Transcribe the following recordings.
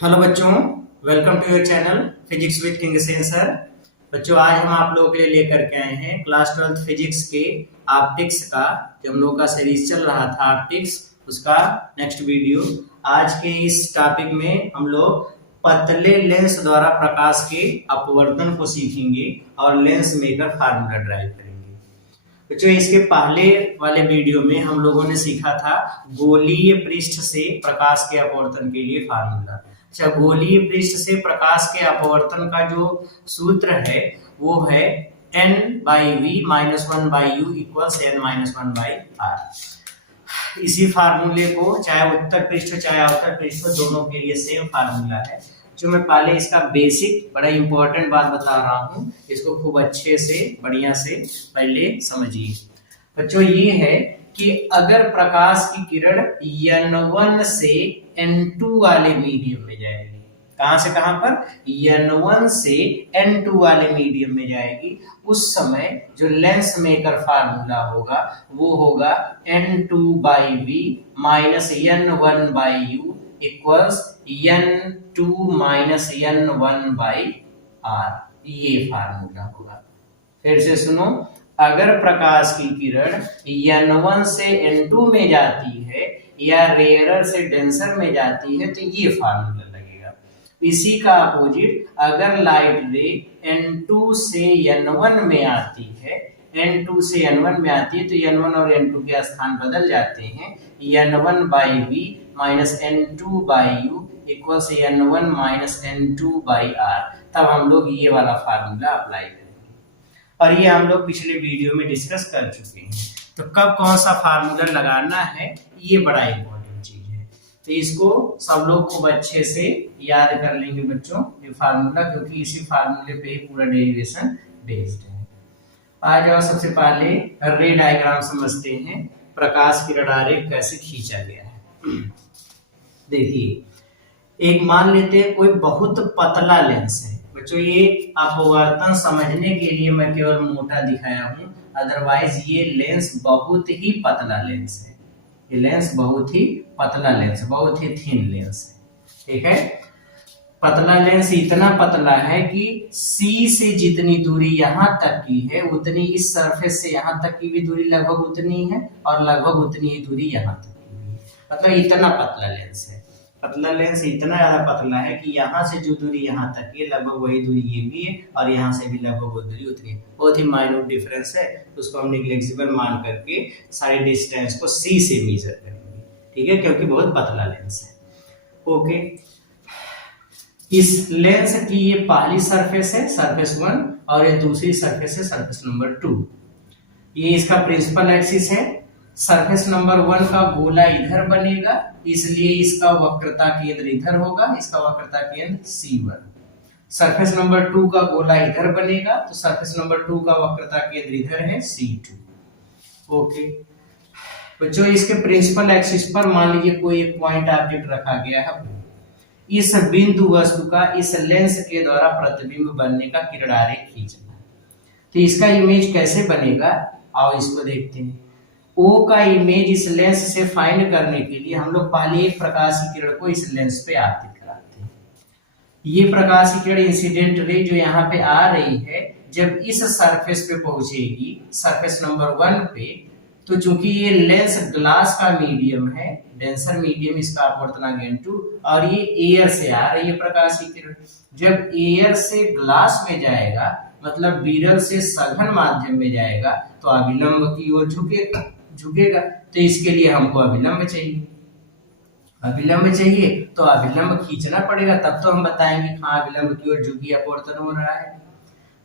Hello बच्चों, welcome to your channel physics with King Sensor. बच्चों, आज हम आप लोगों के लिए लेकर के आए हैं क्लास 12 फिजिक्स के ऑप्टिक्स का, जो हम लोगों का सीरीज चल रहा था ऑप्टिक्स, उसका नेक्स्ट वीडियो। आज के इस टॉपिक में हम लोग पतले लेंस द्वारा प्रकाश के अपवर्तन को सीखेंगे और लेंस मेकर फार्मूला ड्राइव करेंगे। बच्चों, इसके पहले वाले वीडियो में हम लोगों ने सीखा था गोलीय पृष्ठ से प्रकाश के अपवर्तन के लिए फार्मूला। अच्छा, गोलीय पृष्ठ से प्रकाश के अपवर्तन का जो सूत्र है वो है n by V minus one by U equals n minus one by R. इसी फार्मूले को चाहे उत्तर पृष्ठ हो चाहे अवतर पृष्ठ हो, दोनों के लिए सेम फार्मूला है। जो मैं पहले इसका बेसिक बड़ा इंपॉर्टेंट बात बता रहा हूँ, इसको खूब अच्छे से बढ़िया से पहले समझिए। बच्चों, ये है कि अगर प्रकाश की किरण n1 से n2 वाले मीडियम में जाएगी, कहां से कहां पर, n1 से n2 वाले मीडियम में जाएगी, उस समय जो लेंस मेकर फार्मूला होगा वो होगा n2 by V minus n1 by U equals n2 minus n1 by R. ये फार्मूला होगा। फिर से सुनो, अगर प्रकाश की किरण n1 से n2 में जाती है या रेयरर से डेंसर में जाती है तो ये फार्मूला लगेगा। इसी का अपोजिट, अगर लाइट रे n2 से n1 में आती है, n2 से n1 में आती है तो n1 और n2 के स्थान बदल जाते हैं। n1 by V minus n2 by U equals n1 minus n2 by R. तब हम लोग ये वाला फार्मूला अप्लाई करेंगे और ये हम लोग पिछले वीडियो में डिस्कस कर चुके हैं। तो कब कौन सा फार्मूला लगाना है, ये बड़ा इंपॉर्टेंट चीज है। तो इसको सब लोग खूब अच्छे से याद कर लेंगे बच्चों, ये फार्मूला, क्योंकि इसी फार्मूले पे ही पूरा डेरिवेशन बेस्ड है। आ जाओ, सबसे पहले रे डायग्राम समझते हैं, प्रकाश की रडारें कैसे खींचा गया है। देखिए, एक मान लेते हैं कोई बहुत पतला लेंस है। बच्चों, ये अपवर्तन समझने के लिए मैं केवल मोटा दिखाया हूं, अदरवाइज ये लेंस बहुत ही पतला लेंस है। ये लेंस बहुत ही पतला लेंस है, बहुत ही थिन लेंस है। ठीक है, पतला लेंस इतना पतला है कि C से जितनी दूरी यहां तक की है उतनी इस सरफेस से यहां तक की भी दूरी लगभग उतनी है और लगभग उतनी ही दूरी यहां तक की भी है। मतलब इतना पतला लेंस है। पतला लेंस इतना ज्यादा पतला है कि यहाँ से जो दूरी यहाँ तक है लगभग वही दूरी ये भी है और यहाँ से भी लगभग वो दूरी उतनी है। बहुत ही माइन्यूट डिफरेंस है, तो उसको हम नेग्लिजिबल मान करके सारे डिस्टेंस को C से मेजर करेंगे। ठीक है, क्योंकि बहुत पतला लेंस है। ओके, इस लेंस की ये पहली सरफेस है, सरफेस 1, और ये दूसरी सरफेस है, सरफेस नंबर 2। ये इसका प्रिंसिपल एक्सिस है। सरफेस नंबर 1 का गोला इधर बनेगा, इसलिए इसका वक्रता केंद्र इधर होगा, इसका वक्रता केंद्र C1। सरफेस नंबर 2 का गोला इधर बनेगा, तो सरफेस नंबर 2 का वक्रता केंद्र इधर है, C2। ओके बच्चों, इसके प्रिंसिपल एक्सिस पर मान लीजिए कोई एक पॉइंट ऑब्जेक्ट रखा गया है। इस बिंदु वस्तु का इस लेंस के द्वारा प्रतिबिंब बनने का किरणारेख खींचना। तो इसका इमेज कैसे बनेगा, आओ इसको देखते हैं। O का इमेज इस लेंस से फाइंड करने के लिए हम लोग पहले एक प्रकाश की किरण को इस लेंस पे आपतित कराते हैं। ये प्रकाश की किरण इंसिडेंट रे जो यहाँ पे आ रही है, जब इस सरफेस पे पहुंचेगी, सरफेस नंबर 1 पे, तो चूंकि ये लेंस ग्लास का मीडियम है, डेंसर मीडियम, इसका अपवर्तनांक n2, और ये एयर से आ रही है प्रकाश की किरण। जब एयर से ग्लास में जाएगा, मतलब विरल से सघन माध्यम में जाएगा, तो अभिलंब की ओर झुकेगा। तो इसके लिए हमको अभिलंब चाहिए, अभिलंब चाहिए तो अभिलंब खींचना पड़ेगा, तब तो हम बताएंगे हाँ अभिलंब की ओर झुकी अपवर्तन हो रहा है।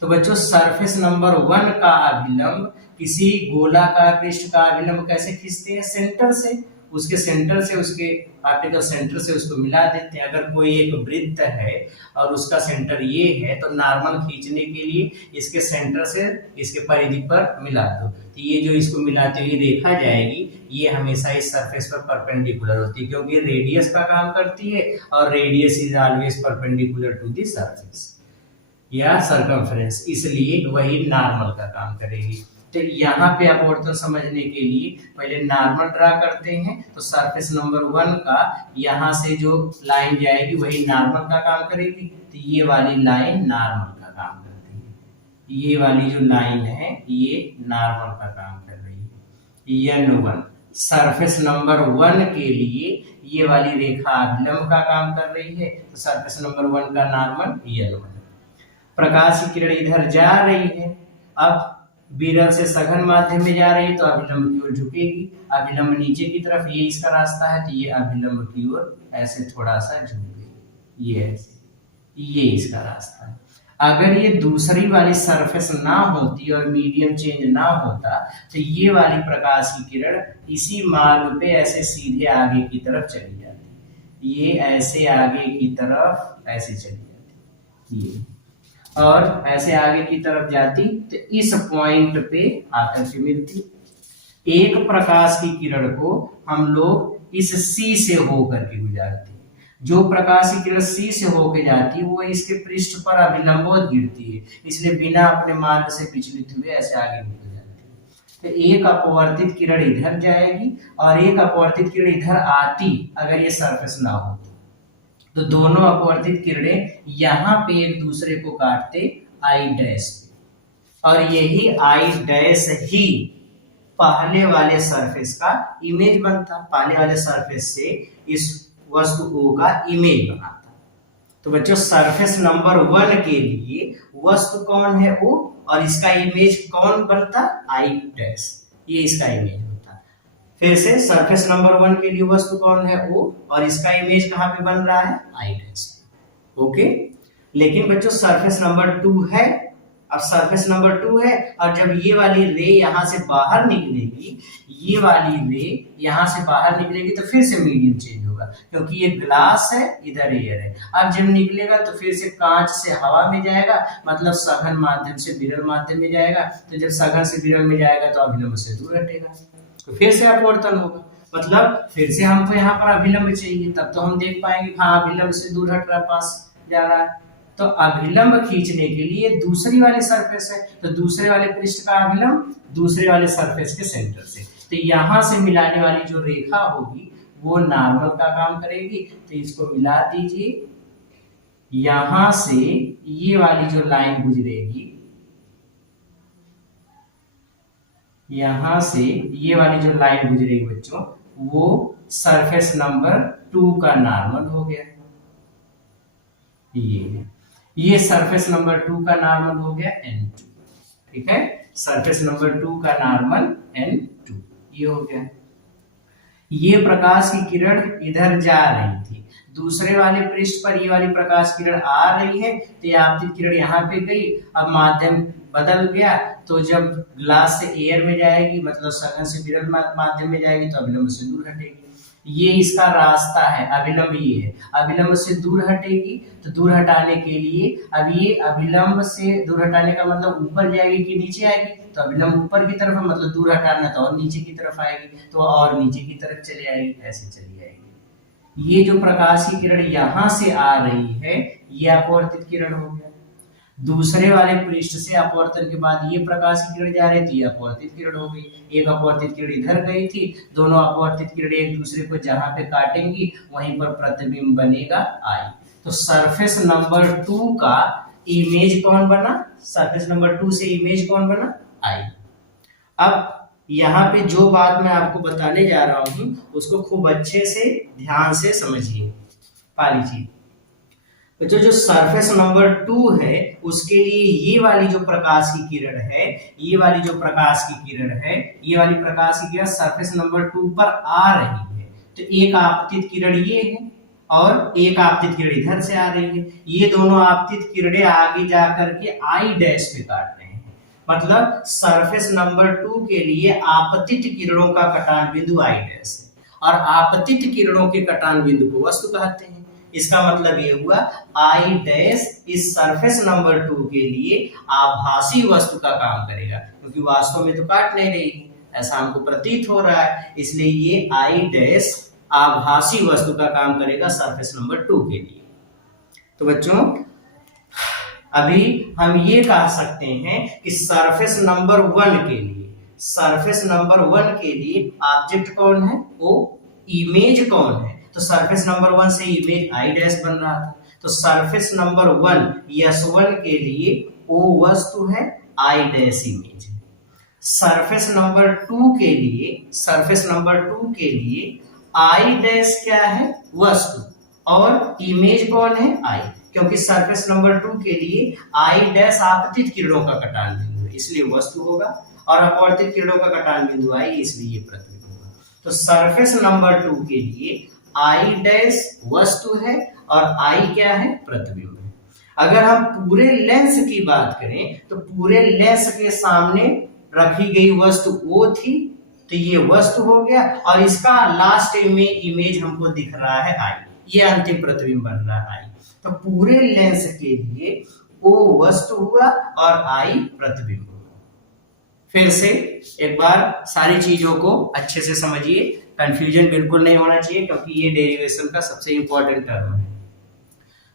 तो बच्चों, सरफेस नंबर 1 का अभिलंब किसी गोलाकार पृष्ठ का अभिलंब कैसे खींचते हैं, सेंटर से, उसके सेंटर से, उसके ऑप्टिकल सेंटर से उसको मिला देते हैं। अगर कोई एक वृत्त है और उसका सेंटर ये है, तो नॉर्मल खींचने के लिए इसके सेंटर से इसके परिधि पर मिला दो, तो ये जो इसको मिलाते हुए देखा जाएगी, ये हमेशा इस सरफेस पर परपेंडिकुलर होती है, क्योंकि रेडियस का काम करती है और radius is always perpendicular to the surface या सरकमफ्रेंस, इसलिए वही नॉर्मल का काम करेगी। तो यहाँ पे अपवर्तन समझने के लिए पहले नॉर्मल ड्रा करते हैं। तो सरफेस नंबर 1 का यहाँ से जो लाइन जाएगी वही नॉर्मल का काम करेगी। तो ये वाली लाइन नॉर्मल का काम करती है, ये वाली जो लाइन है ये नॉर्मल का काम कर रही है। N1 सरफेस नंबर 1 के लिए ये वाली रेखा अभिलंब का काम कर रही है। तो सरफेस नंबर 1 का नॉर्मल N1। प्रकाश की किरण इधर जा रही है, अब विरल से सघन माध्यम में जा रही है तो अभिलंब की ओर झुकेगी। अभिलंब नीचे की तरफ, ये इसका रास्ता है, तो ये अभिलंब की ओर ऐसे थोड़ा सा झुकेगी, ये ऐसे, ये इसका रास्ता है। अगर ये दूसरी वाली सरफेस ना होती और मीडियम चेंज ना होता तो ये वाली प्रकाश की किरण इसी मार्ग पे ऐसे सीधे आगे की तरफ चली जाती, ये ऐसे आगे की तरफ ऐसे चली जाती, ये और ऐसे आगे की तरफ जाती तो इस पॉइंट पे आकर के मिलती। एक प्रकाश की किरण को हम लोग इस C से होकर के गुजारते हैं। जो प्रकाश की किरण C से होकर जाती है वो इसके पृष्ठ पर अभिलंबवत गिरती है, इसलिए बिना अपने मार्ग से विचलित हुए ऐसे आगे निकल जाती है। तो एक अपवर्तित किरण इधर जाएगी और एक अपवर्तित किरण इधर आती अगर ये सरफेस ना हो तो दोनों अपवर्तित किरणें यहाँ पे एक दूसरे को काटते I डैश पे, और यही I डैश ही पहले वाले सरफेस का इमेज बनता, पहले वाले सरफेस से इस वस्तु O का इमेज बनाता। तो बच्चों सरफेस नंबर 1 के लिए वस्तु कौन है O और इसका इमेज कौन बनता I डैश, ये इसका इमेज बनता। फिर से सरफेस नंबर 1 के लिए वस्तु कौन है O और इसका इमेज कहाँ पे बन रहा है I डैश। ओके, लेकिन बच्चों सरफेस नंबर 2 है, अब सरफेस नंबर 2 है और जब ये वाली रे यहाँ से बाहर निकलेगी, ये वाली रे यहाँ से बाहर निकलेगी तो फिर से मीडियम चेंज होगा, क्योंकि ये ग्लास है इधर एयर है। अब जब निकलेगा तो फिर से कांच से हवा में जाएगा, मतलब सघन माध्यम से विरल माध्यम में जाएगा। तो जब सघन से विरल में जाएगा तो अभिलंब से दूर हटेगा, तो फिर से अपवर्तन होगा, मतलब फिर से हमको यहाँ पर अभिलंब चाहिए, तब तो हम देख पाएंगे हाँ अभिलंब से दूर हट रहा, पास जा रहा है। तो अभिलंब खींचने के लिए दूसरी वाले सरफेस है, तो दूसरे वाले पृष्ठ का अभिलंब दूसरे वाले सरफेस के सेंटर से, तो यहाँ से मिलाने वाली जो रेखा होगी वो नॉर्मल का काम करेगी। तो इसको मिला दीजिए, यहां से ये वाली जो लाइन गुजरेगी, यहां से ये वाली जो लाइन गुजरेगी बच्चों, वो सरफेस नंबर 2 का नॉर्मल हो गया। ये सरफेस नंबर 2 का नॉर्मल हो गया N2, ठीक है, सरफेस नंबर 2 का नॉर्मल N2 ये हो गया। ये प्रकाश की किरण इधर जा रही थी, दूसरे वाले पृष्ठ पर ये वाली प्रकाश किरण आ रही है, तो ये आपतित किरण यहाँ पे गई, अब माध्यम बदल गया, तो जब ग्लास से एयर में जाएगी मतलब सघन से विरल माध्यम में जाएगी तो अभिलंब से दूर हटेगी। ये इसका रास्ता है, अभिलंब ये है, अभिलंब से दूर हटेगी। तो दूर हटाने के लिए अब ये अभिलंब से दूर हटाने का मतलब ऊपर जाएगी कि नीचे आएगी, तो अभिलंब ऊपर की तरफ है, मतलब दूर हटाना तो और नीचे की तरफ आएगी, तो और नीचे की तरफ चली आएगी, ऐसे चली आएगी। ये जो प्रकाश की किरण यहाँ से आ रही है ये अपवर्तित किरण हो गया। दूसरे वाले पृष्ठ से अपवर्तन के बाद ये प्रकाश की किरण जा रही थी, ये अपवर्तित किरण हो गई। एक अपवर्तित किरण इधर गई थी, दोनों अपवर्तित किरण एक दूसरे को जहां पे काटेंगी वहीं पर प्रतिबिंब बनेगा I। तो सरफेस नंबर 2 का इमेज कौन बना, सरफेस नंबर 2 से इमेज कौन बना I। अब यहाँ पे जो बात मैं आपको बताने जा रहा हूँ उसको खूब अच्छे से ध्यान से समझिए। पहली चीज बच्चों, जो सरफेस नंबर 2 है उसके लिए ये वाली जो प्रकाश की किरण है, ये वाली जो प्रकाश की किरण है, ये वाली प्रकाश की किरण सरफेस नंबर 2 पर आ रही है। तो एक आपतित किरण ये है और एक आपतित किरण इधर से आ रही है। ये दोनों आपतित किरणें आगे जाकर के I डैश पे काट रहे हैं, मतलब सरफेस नंबर 2 के लिए आपतित किरणों का कटान बिंदु I डैश है और आपतित किरणों के कटान बिंदु को वस्तु कहते हैं। इसका मतलब ये हुआ I डैश इस सरफेस नंबर 2 के लिए आभासी वस्तु का काम करेगा, क्योंकि वास्तव में तो काट नहीं रही है, ऐसा हमको प्रतीत हो रहा है, इसलिए ये I डैश आभासी वस्तु का काम करेगा सरफेस नंबर 2 के लिए। तो बच्चों अभी हम ये कह सकते हैं कि सरफेस नंबर 1 के लिए सरफेस नंबर 1 के लिए ऑब्जेक्ट कौन है, ओ इमेज कौन है, तो सरफेस नंबर 1 से इमेज आई डैश बन रहा था, तो सरफेस नंबर 1 S1 के लिए ओ वस्तु है, आई डैश इमेज है। सरफेस नंबर 2 के लिए आई डैश क्या है, वस्तु, और इमेज कौन है, आई, क्योंकि सरफेस नंबर 2 के लिए आई डैश आपतित किरणों का कटान बिंदु है, इसलिए वस्तु होगा, और अपवर्तित किरणों का कटान बिंदु आई, इसलिए ये प्रतिबिंब होगा। तो सरफेस नंबर 2 के लिए आई डैश वस्तु है और आई क्या है, प्रतिबिंब है। अगर हम पूरे लेंस की बात करें तो पूरे लेंस के सामने रखी गई वस्तु O थी, तो ये वस्तु हो गया, और इसका लास्ट इमेज हमको दिख रहा है आई, ये अंतिम प्रतिबिंब बन रहा है आई। तो पूरे लेंस के लिए O वस्तु हुआ और आई प्रतिबिंब हुआ। फिर से एक बार सारी चीजों को अच्छे से समझिए, कंफ्यूजन बिल्कुल नहीं होना चाहिए, क्योंकि ये डेरिवेशन का सबसे इंपॉर्टेंट टर्म है।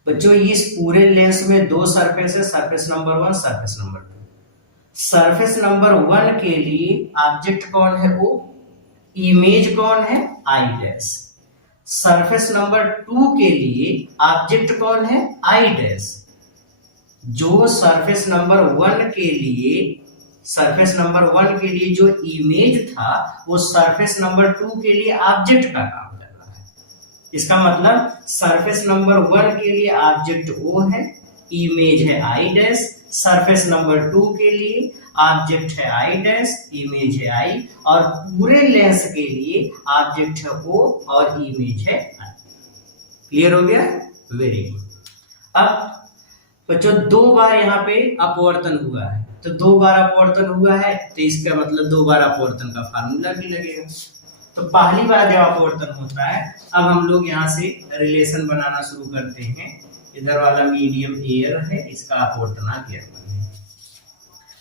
बच्चों इस पूरे लेंस में दो सरफेस है, surface number 1, surface number 2। Surface number 1 के लिए ऑब्जेक्ट कौन है, O, इमेज कौन है, आई डैश। सरफेस नंबर 2 के लिए ऑब्जेक्ट कौन है, आई डैश। जो सरफेस नंबर 1 के लिए जो इमेज था, वो सरफेस नंबर 2 के लिए ऑब्जेक्ट का काम कर रहा है। इसका मतलब सरफेस नंबर 1 के लिए ऑब्जेक्ट O है, इमेज है आई डैश। सरफेस नंबर 2 के लिए ऑब्जेक्ट है आई डैश, इमेज है आई, और पूरे लेंस के लिए ऑब्जेक्ट है O और इमेज है आई। क्लियर हो गया, वेरी गुड। अब बच्चों दो बार यहाँ पे अपवर्तन हुआ है, तो दो बार अपवर्तन हुआ है तो इसका मतलब दो बार अपवर्तन का फार्मूला भी लगेगा। तो पहली बार जब अपवर्तन होता है, अब हम लोग यहाँ से रिलेशन बनाना शुरू करते हैं। इधर वाला मीडियम एयर है, इसका अपवर्तन एयर है।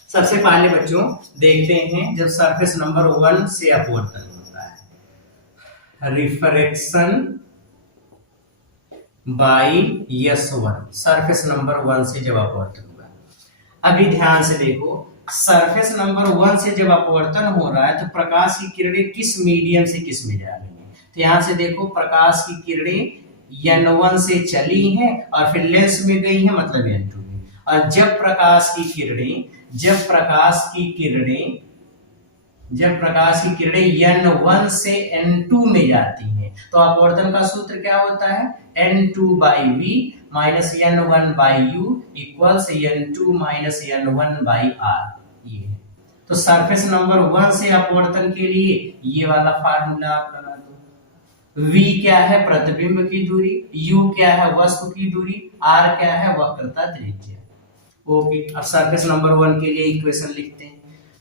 सबसे पहले बच्चों देखते हैं जब सरफेस नंबर 1 से अपवर्तन होता है, refraction by S1, surface number 1 से जब अपवर्तन हुआ। अभी ध्यान से देखो, सरफेस नंबर 1 से जब अपवर्तन हो रहा है तो प्रकाश की किरणें किस मीडियम से किस में जा रही हैं। तो यहाँ से देखो प्रकाश की किरणें N1 से चली हैं और फिर लेंस में गई हैं, मतलब N2 में। और जब प्रकाश की किरणें N1 से N2 में जाती हैं, तो अपवर्तन का सूत्र क्या होता है, N2/V minus N1/U equals N2 minus N1/R। ये है। तो सरफेस नंबर 1 से अपवर्तन के लिए ये वाला फार्मूला आप लगा दो। V क्या है, प्रतिबिंब की दूरी, U क्या है, वस्तु की दूरी, R क्या है, वक्रता त्रिज्या। ओके, अब सरफेस नंबर 1 के लिए इक्वेशन लिखते हैं।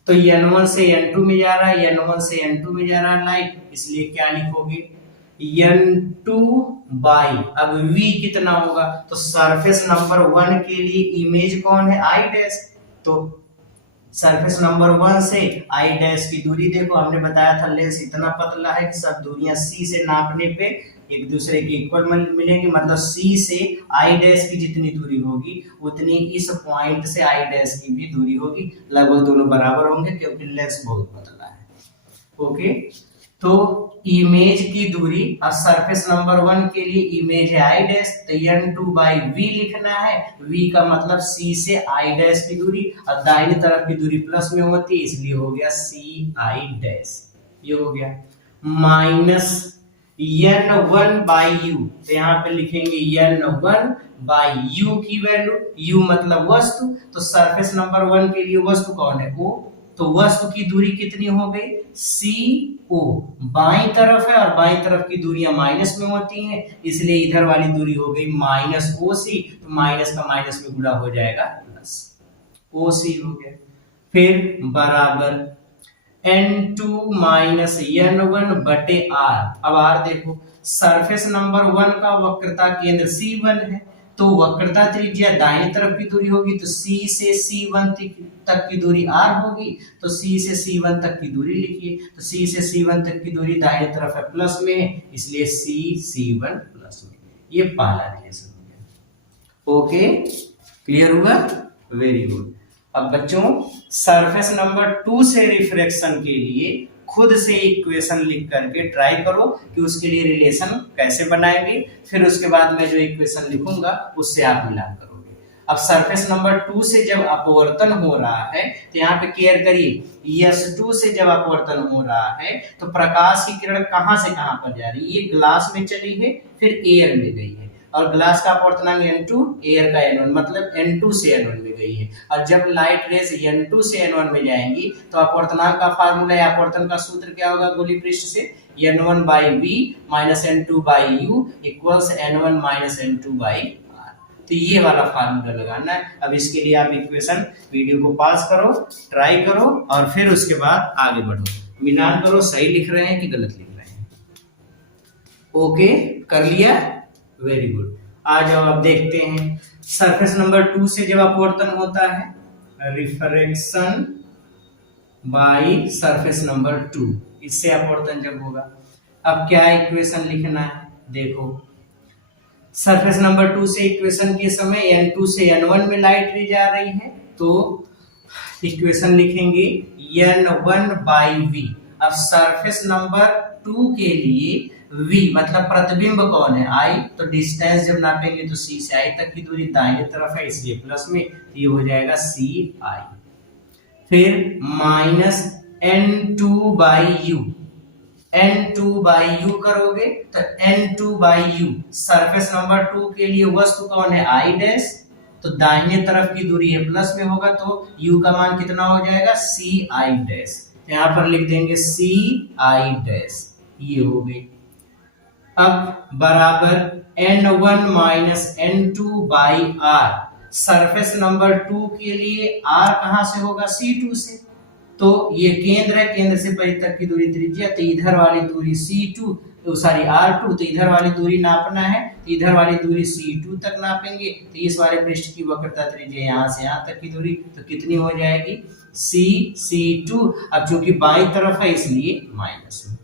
तो N1 से N2 में जा रहा है, N1 से N2 में जा रहा है लाइट, इसलिए क्या लिखोगे, N2 बाई, अब V कितना होगा, तो सरफेस नंबर 1 के लिए इमेज कौन है, आई डैश। तो सरफेस नंबर 1 से आई डैश की दूरी देखो, हमने बताया था लेंस इतना पतला है कि सब दूरियां C से नापने पे एक दूसरे के इक्वल मिलेंगी, मतलब C से आई डैश की जितनी दूरी होगी उतनी इस पॉइंट से आई डैश की भी दूरी होगी, लगभग दोनों बराबर होंगे क्योंकि लेंस बहुत पतला है। ओके, तो इमेज की दूरी, अब सरफेस नंबर 1 के लिए इमेज है आई डैश, तो N2/V लिखना है। V का मतलब C से आई डैश की दूरी, और दाहिनी तरफ की दूरी प्लस में होती है, इसलिए हो गया CI डैश, ये हो गया, माइनस N1/U, तो यहाँ पे लिखेंगे N1/U की वैल्यू, U मतलब वस्तु, तो सरफेस नंबर 1 के लिए वस्तु कौन है, O, तो वस्तु की दूरी कितनी हो गई, CO, बाईं तरफ है और बाईं तरफ की दूरियां माइनस में होती हैं, इसलिए इधर वाली दूरी हो गई माइनस OC, तो माइनस का माइनस में गुणा हो जाएगा प्लस, OC हो गया। फिर बराबर N2 माइनस N1 बटे R। अब R देखो, सरफेस नंबर 1 का वक्रता केंद्र C1 है, तो वक्रता त्रिज्या दाहिनी तरफ की दूरी होगी, तो C से C1 तक की दूरी R होगी, तो C से C1 तक की दूरी लिखिए, तो C से C1 तक की दूरी दाहिनी तरफ है प्लस में है, इसलिए C1 प्लस में। ये पहला रिलेशन हो गया। ओके, क्लियर हुआ, वेरी गुड। अब बच्चों सरफेस नंबर 2 से रिफ्रैक्शन के लिए खुद से इक्वेशन लिख करके ट्राई करो कि उसके लिए रिलेशन कैसे बनाएंगे, फिर उसके बाद मैं जो इक्वेशन लिखूंगा उससे आप मिलान करोगे। अब सरफेस नंबर 2 से जब अपवर्तन हो रहा है तो यहाँ पे केयर करिए, S2 से जब अपवर्तन हो रहा है तो प्रकाश की किरण कहां से कहां पर जा रही है, ये ग्लास में चली है फिर एयर में गई है, और ग्लास का अपवर्तनांक N2, एयर का N1, मतलब N2 से N1 में गई है। और जब लाइट रेज N2 से N1 में जाएंगी तो अपवर्तनांक का फार्मूला या अपवर्तन का सूत्र क्या होगा गोली पृष्ठ से, N1 by V minus N2 by U equals N1 minus N2 by R। तो ये वाला फार्मूला लगाना है। अब इसके लिए आप इक्वेशन वीडियो को पास करो, ट्राई करो और फिर उसके बाद आगे बढ़ो, मिलान करो सही लिख रहे हैं कि गलत लिख रहे हैं। ओके कर लिया, वेरी गुड। आ जाओ अब देखते हैं सरफेस नंबर 2 से जब अपवर्तन होता है रिफ्रैक्शन बाय सरफेस नंबर 2, इससे अपवर्तन जब होगा, अब क्या इक्वेशन लिखना है, देखो सरफेस नंबर 2 से इक्वेशन के समय N2 से N1 में लाइट रे जा रही है तो इक्वेशन लिखेंगे N1 by V। अब सरफेस नंबर 2 के लिए V मतलब प्रतिबिंब कौन है I, तो डिस्टेंस जब नापेंगे तो C से I तक की दूरी दाहिने तरफ है इसलिए प्लस में, तो ये हो जाएगा CI, फिर minus N2 by U, N2 by U करोगे तो N2 by U surface number 2 के लिए वस्तु कौन है I डैश, तो दाहिने तरफ की दूरी है प्लस में होगा तो U का मान कितना हो जाएगा CI डैश, यहाँ पर लिख देंगे CI डैश, ये हो गई। अब बराबर N1 minus N2 by R, surface number 2 के लिए R कहां से होगा C2 से, तो ये केंद्र है, केंद्र से परिधि तक की दूरी त्रिज्या, तो इधर वाली दूरी C2 सॉरी R2, तो इधर वाली दूरी नापना है तो इधर वाली दूरी C2 तक नापेंगे, तो इस वाले पृष्ठ की वक्रता त्रिज्या यहाँ से यहाँ तक की दूरी तो कितनी हो जाएगी C2। अब चूंकि बाईं तरफ है इसलिए माइनस में,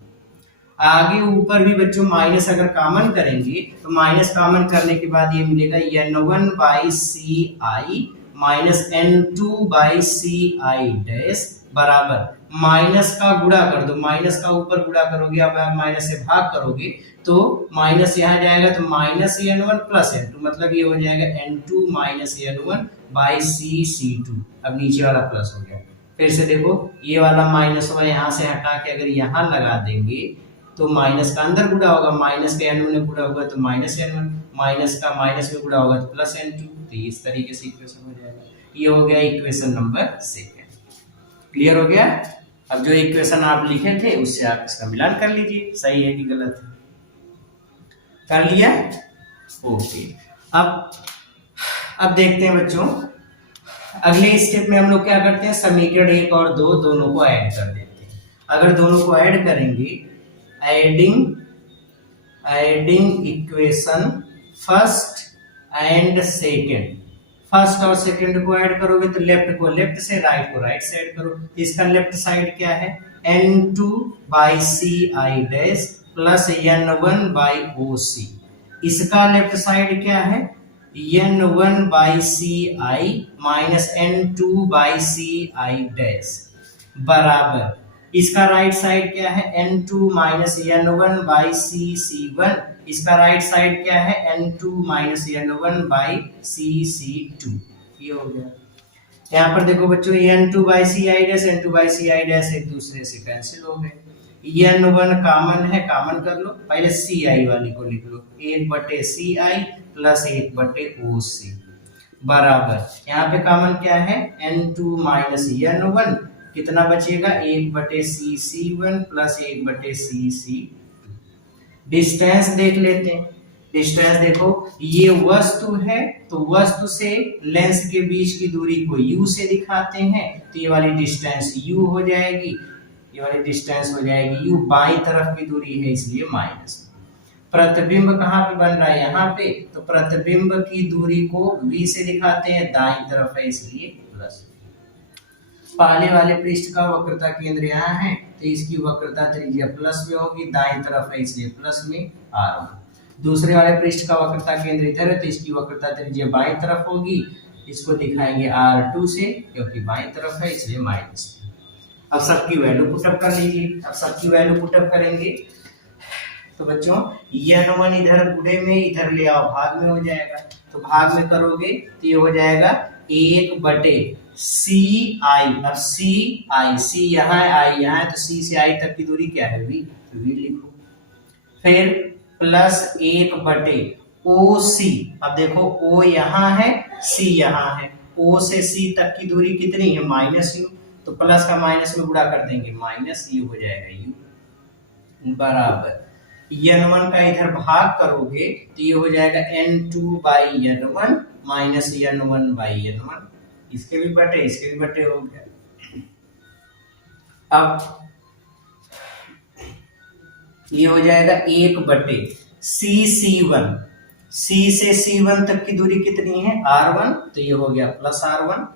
आगे ऊपर भी बच्चों माइनस अगर कॉमन करेंगे तो माइनस कॉमन करने के बाद ये मिलेगा N1 by CI minus N2 by CI dash बराबर माइनस का गुणा कर दो, माइनस का ऊपर गुणा करोगे, अब आप माइनस से भाग करोगे तो माइनस यहाँ जाएगा तो माइनस N1 प्लस N2, मतलब ये हो जाएगा N2 minus N1 by C2। अब नीचे वाला प्लस हो गया, फिर से देखो ये वाला माइनस वाला यहाँ से हटा के अगर यहाँ लगा देंगे तो माइनस का अंदर गुणा होगा, माइनस का N1 में गुणा होगा तो माइनस N1, माइनस का माइनस में गुणा होगा तो प्लस N2, तो इस तरीके से इक्वेशन हो जाएगा। ये हो गया इक्वेशन नंबर 2। क्लियर हो गया। अब जो इक्वेशन आप लिखे थे उससे आप इसका मिलान कर लीजिए, सही है कि गलत है, कर लिया, ओके। अब देखते हैं बच्चों अगले स्टेप में हम लोग क्या करते हैं, समीकरण 1 और 2 दोनों को ऐड कर देते हैं। अगर दोनों को ऐड करेंगे, adding equation first and second, first और सेकंड को ऐड करोगे तो लेफ्ट को लेफ्ट से, राइट को राइट से ऐड करो। इसका लेफ्ट साइड क्या है N2 by CI dash plus N1 by OC, इसका लेफ्ट साइड क्या है N1 by CI minus N2 by CI dash बराबर इसका राइट साइड क्या है N2 minus N1 by C1, इसका राइट साइड क्या है N2 minus N1 by C2। ये हो गया। यहाँ पर देखो बच्चों N2 by CI dash N2 by CI dash एक दूसरे से कैंसिल हो गए, N1 कॉमन है, कॉमन कर लो, पहले CI वाली को लिख लो 1/CI प्लस 1/OC बराबर यहाँ पे कॉमन क्या है N2 माइनस N1, कितना बचेगा 1/CC1 प्लस 1/CC। डिस्टेंस देख लेते हैं, डिस्टेंस देखो ये वस्तु है तो वस्तु से लेंस के बीच की दूरी को U से दिखाते हैं, तो ये वाली डिस्टेंस U हो जाएगी, ये वाली डिस्टेंस हो जाएगी U, बाईं तरफ की दूरी है इसलिए माइनस। प्रतिबिंब कहाँ पे बन रहा है यहाँ पे, तो प्रतिबिंब की दूरी को V से दिखाते हैं, दाईं तरफ है इसलिए प्लस। पहले वाले पृष्ठ का वक्रता केंद्र यहाँ है तो इसकी वक्रता त्रिज्या प्लस में होगी, दाईं तरफ है इसलिए प्लस में R1। दूसरे वाले पृष्ठ का वक्रता केंद्र इधर है तो इसकी वक्रता त्रिज्या बाईं तरफ होगी, इसको दिखाएंगे R2 से, क्योंकि बाईं तरफ है इसलिए माइनस। अब सबकी वैल्यू पुटअप कर लीजिए। अब सबकी वैल्यू पुटअप करेंगे तो बच्चों n1 इधर गुणे में इधर ले आओ, भाग में हो जाएगा। तो भाग में करोगे तो ये हो जाएगा 1/CI। अब C यहाँ है, I यहाँ है, तो C से I तक की दूरी क्या है? V लिखो। फिर प्लस 1/OC। अब देखो O यहाँ है, C यहाँ है, O से C तक की दूरी कितनी है? -U। तो प्लस का माइनस में गुणा कर देंगे, -U हो जाएगा U बराबर n1 का इधर भाग करोगे तो ये हो जाएगा n2/n1 माइनस n1/n1। इसके भी बटे हो गया। अब ये हो जाएगा 1/C1। C से C1 तक की दूरी कितनी है? R1। तो ये हो गया प्लस R1।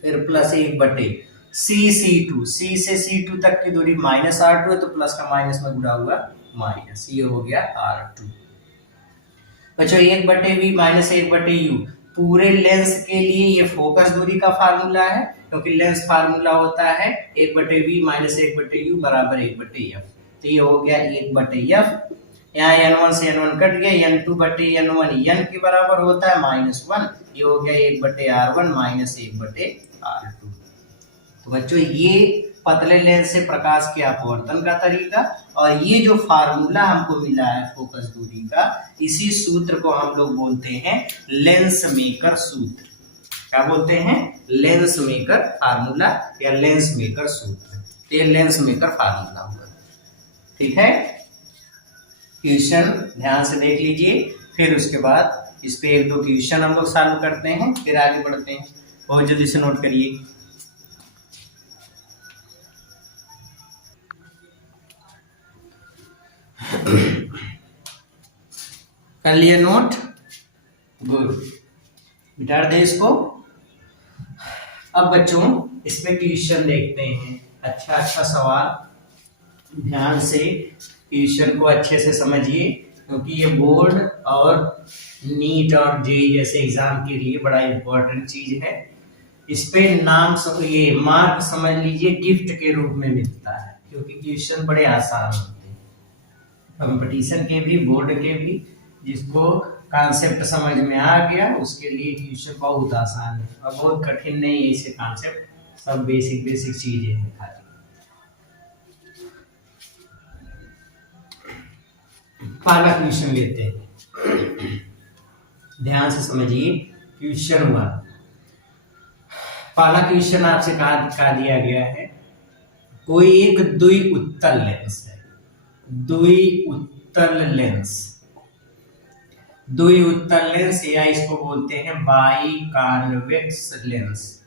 फिर प्लस 1/C2। C से C2 तक की दूरी -R2 है, तो प्लस का माइनस में गुणा हुआ माइनस, ये हो गया R2। बच्चों 1/V माइनस 1/U पूरे लेंस के लिए ये फोकस दूरी का फार्मूला है, क्योंकि लेंस फार्मूला होता है 1/V माइनस 1/U बराबर 1/F। तो ये हो गया 1/F। यहाँ n1 से n1 कट गया, n2/n1 n के बराबर होता है -1। ये हो गया 1/R1 माइनस 1/R2। तो बच्चों ये पतले लेंस से प्रकाश के अपवर्तन का तरीका, और ये जो फार्मूला हमको मिला है फोकस दूरी का, इसी सूत्र को हम लोग बोलते हैं लेंस मेकर सूत्र। क्या बोलते हैं? लेंस मेकर फार्मूला या लेंस मेकर सूत्र। तो ये लेंस मेकर फार्मूला हुआ। ठीक है, क्वेश्चन ध्यान से देख लीजिए, फिर उसके बाद इस पे 1-2 क्वेश्चन हम लोग सॉल्व करते हैं, फिर आगे बढ़ते हैं। बहुत जल्दी से नोट करिए। कर लिया नोट? गुड, मिटा दे इसको। अब बच्चों इस पे क्वेश्चन देखते हैं। अच्छा सवाल, ध्यान से क्वेश्चन को अच्छे से समझिए, क्योंकि ये बोर्ड और नीट और जेईई जैसे एग्जाम के लिए बड़ा इंपॉर्टेंट चीज है। इस पे ये मार्क समझ लीजिए गिफ्ट के रूप में मिलता है, क्योंकि क्वेश्चन बड़े आसान होते हैं, कंपटीशन के भी बोर्ड के भी। जिसको कॉन्सेप्ट समझ में आ गया उसके लिए क्वेश्चन बहुत आसान है, और बहुत कठिन नहीं है इसे कॉन्सेप्ट, सब बेसिक चीजें हैं खाली। पहला क्वेश्चन लेते हैं, ध्यान से समझिए। क्वेश्चन 1, पहला क्वेश्चन आपसे कहा दिया गया है, कोई एक द्विउत्तल लेंस है। द्विउत्तल लेंस या इसको बोलते हैं बाई कॉन्वेक्स लेंस।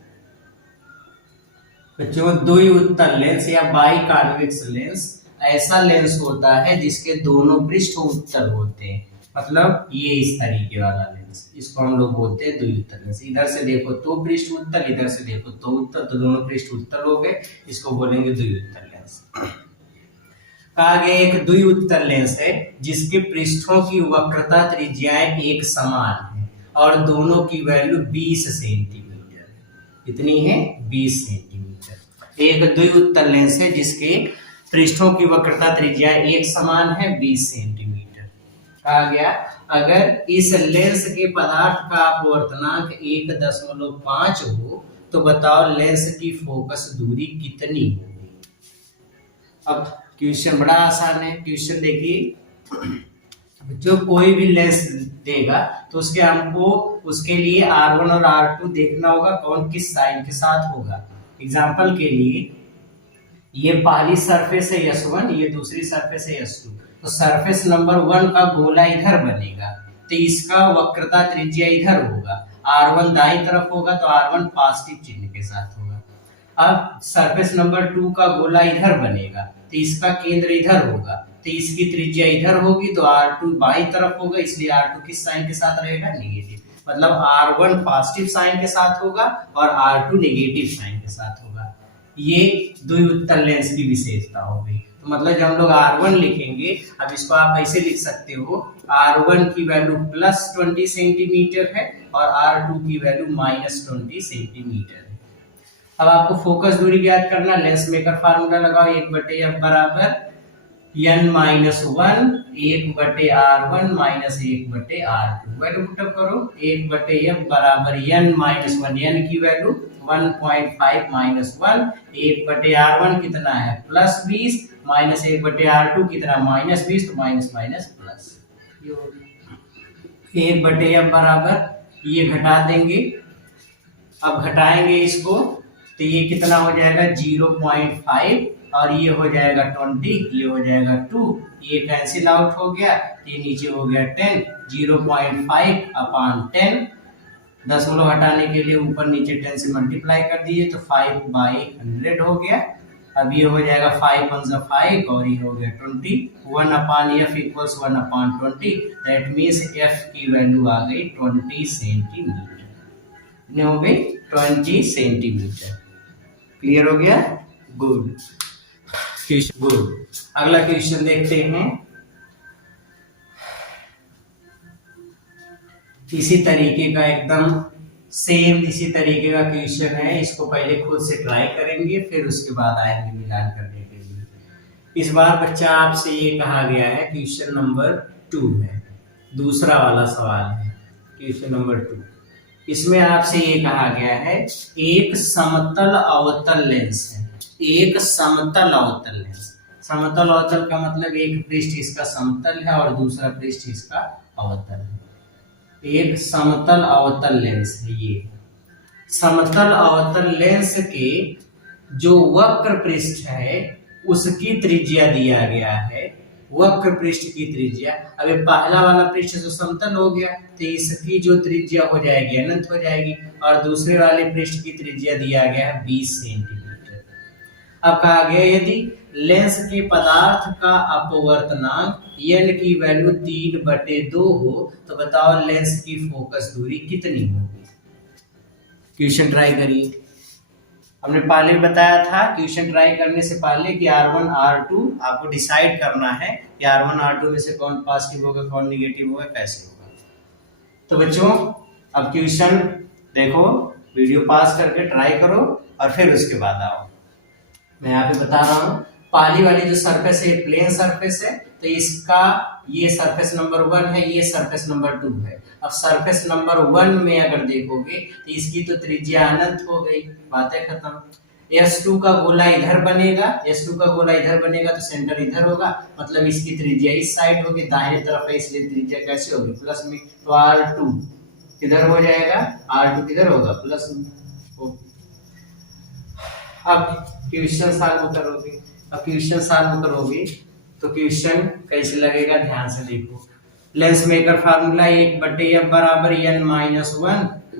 बच्चों द्विउत्तल लेंस या बाई कॉन्वेक्स लेंस ऐसा लेंस होता है जिसके दोनों पृष्ठ उत्तल होते हैं, मतलब ये इस तरीके वाला लेंस, इसको हम लोग बोलते हैं द्विउत्तल लेंस। इधर से देखो तो पृष्ठ उत्तल, इधर से देखो तो उत्तल, तो दोनों पृष्ठ उत्तल हो गए, इसको बोलेंगे द्विउत्तल लेंस। कहा गया एक द्विउत्तल लेंस है जिसके पृष्ठों की वक्रता त्रिज्याएं एक समान है और दोनों की वैल्यू 20 सेंटीमीटर है। कितनी है? 20 सेंटीमीटर। एक द्विउत्तल लेंस है जिसके पृष्ठों की वक्रता त्रिज्या एक समान है 20 सेंटीमीटर। कहा गया अगर इस लेंस के पदार्थ का अपवर्तनांक 1.5 हो तो बताओ लेंस की फोकस दूरी कितनी होगी। अब क्वेश्चन बड़ा आसान है। क्वेश्चन देखिए, जो कोई भी लेंस देगा तो उसके हमको उसके लिए R1 और R2 देखना होगा कौन किस साइन के साथ होगा। एग्जाम्पल के लिए ये पहली सरफेस है S1, ये दूसरी सरफेस है S2, तो सरफेस नंबर 1 का गोला इधर बनेगा तो इसका वक्रता त्रिज्या इधर होगा, R1 दाईं तरफ होगा तो R1 पॉजिटिव चिन्ह के साथ होगा। अब सरफेस नंबर 2 का गोला इधर बनेगा तो इसका केंद्र इधर होगा तो इसकी त्रिज्या इधर होगी तो R2 बाईं तरफ होगा, इसलिए R2 किस साइन के साथ रहेगा? नेगेटिव। मतलब R1 पॉजिटिव साइन के साथ होगा और R2 नेगेटिव साइन के साथ होगा। ये द्विउत्तल लेंस की विशेषता हो गई। तो मतलब जब हम लोग R1 लिखेंगे, अब इसको आप ऐसे लिख सकते हो, R1 की वैल्यू +20 सेंटीमीटर है और R2 की वैल्यू -20 सेंटीमीटर है। अब आपको फोकस दूरी ज्ञात करना, लेंस मेकर फार्मूला लगाओ, 1/f बराबर n-1 1/r1 -1/r2। Value put up करो, 1/f बराबर n-1, n की वैल्यू 1.5 -1, 1/r1 कितना है +20 माइनस 1/r2 कितना -20, तो माइनस माइनस प्लस, 1/f बराबर ये घटा देंगे, अब घटाएंगे इसको तो ये कितना हो जाएगा 0.5 और ये हो जाएगा 20, ये हो जाएगा 2, ये कैंसिल आउट हो गया, ये नीचे हो गया 10, 0.5/10, दशमलव हटाने के लिए ऊपर नीचे 10 से मल्टीप्लाई कर दिए तो 5/100 हो गया। अब ये हो जाएगा 5 1 5 और ये हो गया 20, 1/f equals 1/20, that means f की वैल्यू आ गई 20 सेंटीमीटर, कितने हो गई 20 सेंटीमीटर। क्लियर हो गया, गुड गुड। अगला क्वेश्चन देखते हैं, इसी तरीके का एकदम सेम इसी तरीके का क्वेश्चन है, इसको पहले खुद से ट्राई करेंगे फिर उसके बाद आएंगे मिलान करने के लिए। इस बार बच्चा आपसे ये कहा गया है, क्वेश्चन नंबर 2 है, दूसरा वाला सवाल है क्वेश्चन नंबर 2। इसमें आपसे ये कहा गया है, एक समतल अवतल लेंस है, एक समतल अवतल लेंस। समतल अवतल का मतलब एक पृष्ठ इसका समतल है और दूसरा पृष्ठ इसका अवतल है। एक समतल अवतल लेंस है ये। समतल अवतल लेंस के जो वक्र पृष्ठ है उसकी त्रिज्या दिया गया है, वक्र पृष्ठ की त्रिज्या। अब ये पहला वाला पृष्ठ जो समतल हो गया तो इसकी जो त्रिज्या हो जाएगी अनंत हो जाएगी, और दूसरे वाले पृष्ठ की त्रिज्या दिया गया है 20 सेंटीमीटर। अब कहा गया यदि लेंस के पदार्थ का अपवर्तनांक n की वैल्यू 3/2 हो तो बताओ लेंस की फोकस दूरी कितनी होगी। क्वेश्चन ट्राई करिए। हमने पहले भी बताया था क्वेश्चन ट्राई करने से पहले कि R1 R2 आपको डिसाइड करना है कि R1 R2 में से कौन पॉजिटिव होगा कौन निगेटिव होगा कैसे होगा। तो बच्चों अब क्वेश्चन देखो, वीडियो पास करके ट्राई करो और फिर उसके बाद आओ। मैं यहाँ पे बता रहा हूँ, पहली वाली जो सरफेस है प्लेन सरफेस है, तो इसका ये सरफेस नंबर 1 है, ये सरफेस नंबर 2 है। अब सरफेस नंबर 1 में अगर देखोगे तो इसकी तो त्रिज्या अनंत हो गई, बातें खत्म। S2 का गोला इधर बनेगा, S2 का गोला इधर बनेगा तो सेंटर इधर होगा, मतलब इसकी त्रिज्या इस साइड होगी, दाहिने तरफ है इसलिए त्रिज्या कैसे होगी प्लस में, तो R2 किधर हो जाएगा, R2 किधर होगा प्लस में। अब क्वेश्चन सॉल्व करोगे, अब क्वेश्चन सॉल्व करोगे तो क्वेश्चन कैसे लगेगा ध्यान से देखो। लेंस मेकर फार्मूला 1/f बराबर n-1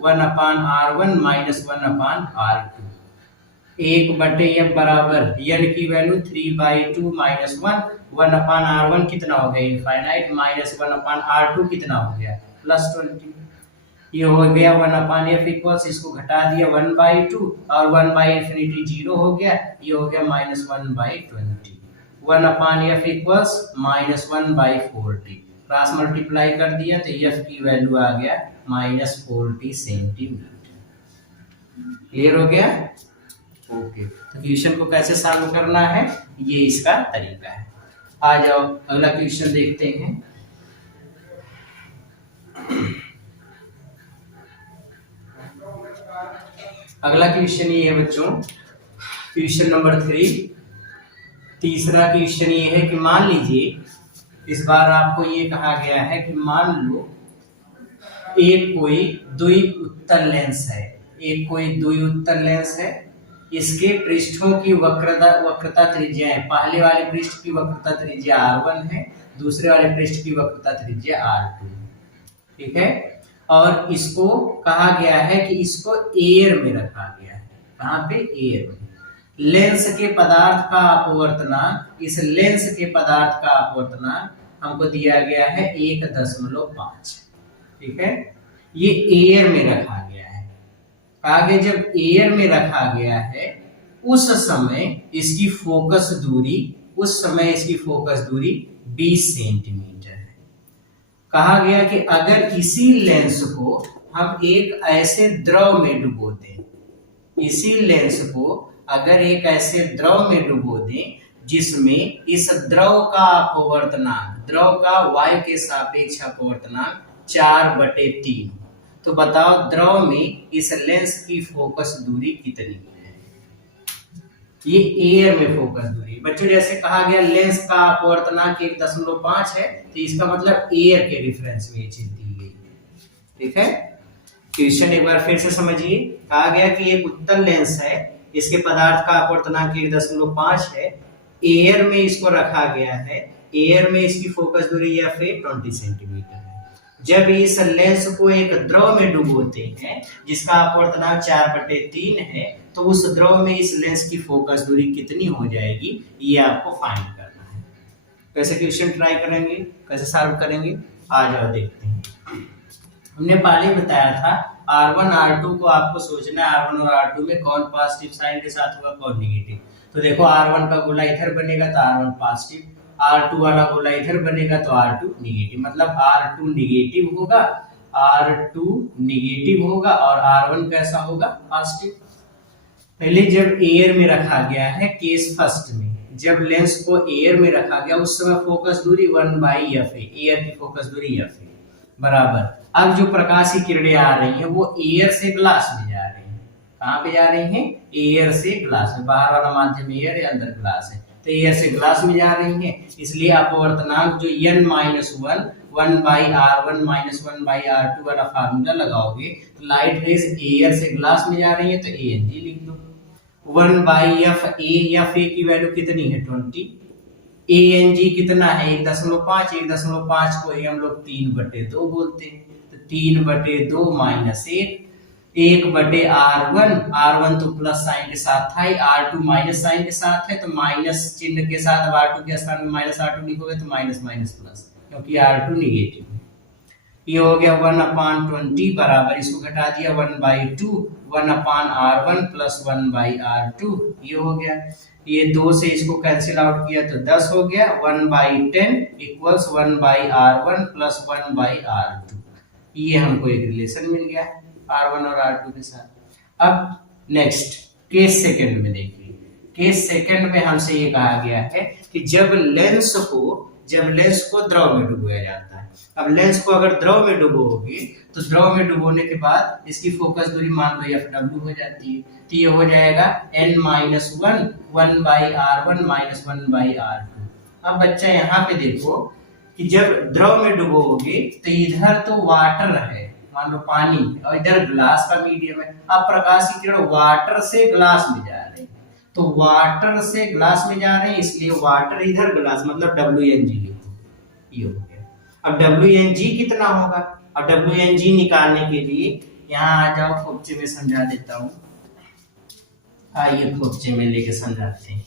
1/r1 -1/r2। 1/f बराबर n की वैल्यू 3/2 -1, 1/r1 कितना हो गया इनफाइनाइट, -1/r2 कितना हो गया +20। ये हो गया 1/f इक्वल्स, इसको घटा दिया 1/2 और 1/∞ 0 हो गया, ये हो गया -1/20। 1/f इक्वल्स -1/40, क्रॉस मल्टीप्लाई कर दिया तो f की वैल्यू आ गया -40 सेंटीमीटर। क्लियर हो गया, ओके। तो क्वेश्चन को कैसे सॉल्व करना है ये इसका तरीका है। आ जाओ अगला क्वेश्चन देखते हैं। अगला क्वेश्चन ये है बच्चों, क्वेश्चन नंबर 3। तीसरा क्वेश्चन ये है कि मान लीजिए इस बार आपको ये कहा गया है कि मान लो एक कोई द्विउत्तल लेंस है, एक कोई द्विउत्तल लेंस है, इसके पृष्ठों की वक्रता त्रिज्या है, पहले वाले पृष्ठ की वक्रता त्रिज्या R1 है, दूसरे वाले पृष्ठ की वक्रता त्रिज्या R2 है, ठीक है। और इसको कहा गया है कि इसको एयर में रखा गया है, कहाँ पे एयर में। लेंस के पदार्थ का अपवर्तनांक, इस लेंस के पदार्थ का अपवर्तनांक हमको दिया गया है 1.5, ठीक है। ये एयर में रखा गया है, आगे जब एयर में रखा गया है उस समय इसकी फोकस दूरी उस समय इसकी फोकस दूरी 20 सेंटीमीटर है। कहा गया कि अगर इसी लेंस को हम एक ऐसे द्रव में डुबो दें, इसी लेंस को अगर एक ऐसे द्रव में डुबो दें जिसमें इस द्रव का अपवर्तनांक, द्रव का y के सापेक्ष अपवर्तनांक 4/3, तो बताओ द्रव में इस लेंस की फोकस दूरी कितनी है? ये एयर में फोकस दूरी। बच्चों जैसे कहा गया लेंस का अपवर्तनांक 1.5 है, तो इसका मतलब एयर के रिफरेंस में ये चीज दी गई है। ठीक है, क्वेश्चन एक बार फिर से समझिए। कहा गया कि एक उत्तल लेंस है, इसके पदार्थ का अपवर्तनांक 1.5 है, एयर में इसको रखा गया है, एयर में इसकी फोकस दूरी या फिर 20 सेंटीमीटर है। जब इस लेंस को एक द्रव में डुबोते हैं जिसका अपवर्तनांक 4/3 है, तो उस द्रव में इस लेंस की फोकस दूरी कितनी हो जाएगी, ये आपको फाइंड करना है। कैसे क्वेश्चन ट्राई करेंगे, कैसे सॉल्व करेंगे, आ जाओ देखते हैं। हमने पहले बताया था R1 R2 को आपको सोचना है, R1 और R2 में कौन पॉजिटिव साइन के साथ होगा, कौन नेगेटिव। तो देखो R1 का गोला इधर बनेगा तो R1 पॉजिटिव, R2 वाला गोला इधर बनेगा तो R2 नेगेटिव, मतलब R2 नेगेटिव होगा, R2 नेगेटिव होगा और R1 कैसा होगा, पॉजिटिव। पहले जब एयर में रखा गया है, केस फर्स्ट में जब लेंस को एयर में रखा गया उस समय फोकस दूरी 1/f है, एयर की फोकस दूरी f है, बराबर। अब जो प्रकाश की किरणें आ रही हैं वो एयर से ग्लास में जा रही हैं। कहाँ पे जा रही हैं, एयर से ग्लास में। बाहर वाला माध्यम एयर है, अंदर ग्लास है, तो एयर से ग्लास में जा रही हैं, इसलिए अपवर्तनांक जो n-1 1/r1 - 1/r2 वाला फार्मूला लगाओगे तो लाइट रेज एयर से ग्लास में जा रही है तो ANG लिख दो। 1/f, f की वैल्यू कितनी है 20, ANG कितना है 1.5, 1.5 को ही हम लोग 3/2 बोलते हैं, तो 3/2 - 1/r1, R1 तो प्लस साइन के साथ था, R2 माइनस साइन के साथ है, तो माइनस चिन्ह के साथ अब R2 के स्थान में -R2 लिखोगे तो माइनस माइनस प्लस, क्योंकि R2 नेगेटिव है। ये हो गया 1/20 बराबर, इसको घटा दिया 1/2, 1/r1 + 1/r2, ये हो गया। ये 2 से इसको कैंसिल आउट किया तो 10 हो गया, 1/10 = 1/r1 + 1/r2। ये हमको एक रिलेशन मिल गया R1 और R2 के साथ। अब नेक्स्ट केस सेकंड में देखिए, केस सेकंड में हमसे ये कहा गया है कि जब लेंस को द्रव में डुबोया जाता है। अब लेंस को अगर द्रव में डुबोगे तो द्रव में डुबोने के बाद इसकी फोकस दूरी मान लो FW हो जाती है, तो ये हो जाएगा n-1 1/r1 - 1/r2। अब बच्चा यहाँ पे देखो कि जब द्रव में डुबोगे तो इधर तो वाटर है, मान लो पानी, और इधर ग्लास का मीडियम है। अब प्रकाश की किरण वाटर से ग्लास में जा रही है, तो वाटर से ग्लास में जा रहे हैं, इसलिए वाटर इधर ग्लास, मतलब WNG लिखो, ये हो गया। अब WNG कितना होगा, अब WNG निकालने के लिए यहाँ आ जाओ, खोपचे में समझा देता हूँ। आइए खोपचे में लेके समझाते हैं।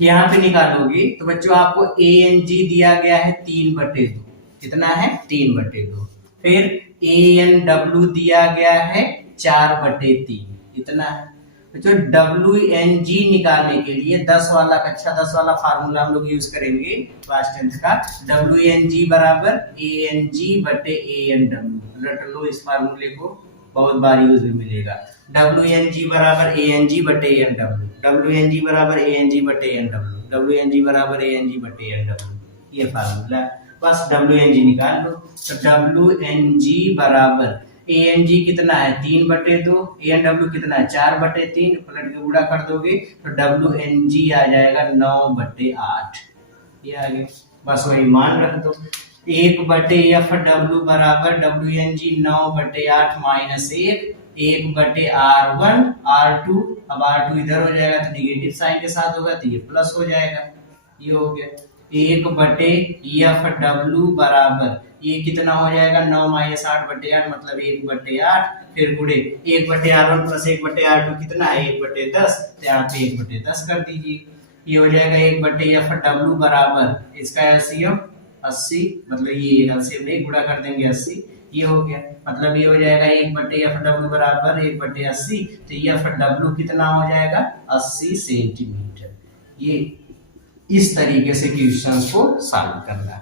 यहाँ पे निकालोगे तो बच्चों आपको ANG दिया गया है 3/2, कितना है 3/2। फिर ANW दिया गया है 4/3, इतना है। बच्चों WNG निकालने के लिए 10 वाला कक्षा 10 वाला फार्मूला हम लोग यूज करेंगे क्लास 10th का। WNG बराबर ANG/ANW, रट लो इस फार्मूले को, बहुत बार यूज में मिलेगा। WNG बराबर ANG/ANW, WNG बराबर ANG/ANW, WNG बराबर ANG/ANW, ये फार्मूला। बस WNG निकाल लो, तो WNG बराबर ANG कितना है 3/2, ANW कितना है 4/3, पलट के गुणा कर दोगे तो WNG आ जाएगा 9/8, ये आ गया। बस वही मान रख दो। 1/FW बराबर WNG 9/8 - 1/R1 R2, अब R2 इधर हो जाएगा तो नेगेटिव साइन के साथ होगा तो ये प्लस हो जाएगा, ये हो गया। 1/FW बराबर ये कितना हो जाएगा 9 - 8/8, मतलब 1/8, फिर गुणे 1/R1 + 1/R2 कितना है 1/10, तो यहाँ पे 1/10 कर दीजिए, ये हो जाएगा 1/FW बराबर इसका LCM 80, मतलब ये LCM नहीं गुणा कर देंगे 80, ये हो गया। मतलब ये हो जाएगा 1/FW बराबर 1/80, तो FW कितना हो जाएगा 80 सेंटीमीटर। ये इस तरीके से क्वेश्चंस को सॉल्व करना।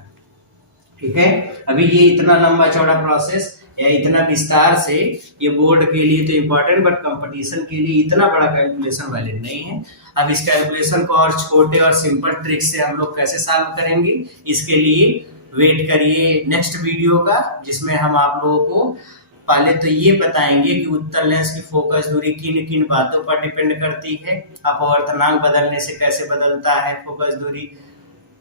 ठीक है, अभी ये इतना लंबा चौड़ा प्रोसेस या इतना विस्तार से ये बोर्ड के लिए तो इम्पोर्टेंट, बट कंपटीशन के लिए इतना बड़ा कैलकुलेशन वैलिड नहीं है। अब इस कैलकुलेशन को और छोटे और सिंपल ट्रिक से हम लोग कैसे सॉल्व करेंगे, इसके लिए वेट करिए नेक्स्ट वीडियो का, जिसमें हम आप लोगों को पहले तो ये बताएंगे कि उत्तल लेंस की फोकस दूरी किन किन बातों पर डिपेंड करती है, अपवर्तनांक बदलने से कैसे बदलता है फोकस दूरी,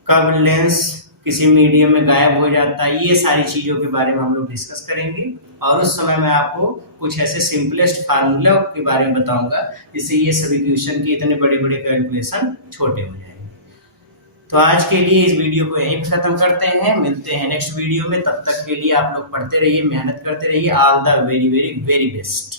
कब लेंस किसी मीडियम में गायब हो जाता है, ये सारी चीजों के बारे में हम लोग डिस्कस करेंगे। और उस समय मैं आपको कुछ ऐसे सिंपलेस्ट फार्मूला के बारे में बताऊंगा जिससे ये सभी क्वेश्चन के इतने बड़े बड़े कैलकुलेशन छोटे हो जाएंगे। तो आज के लिए इस वीडियो को यहीं खत्म करते हैं, मिलते हैं नेक्स्ट वीडियो में। तब तक के लिए आप लोग पढ़ते रहिए, मेहनत करते रहिए। All the very very very best.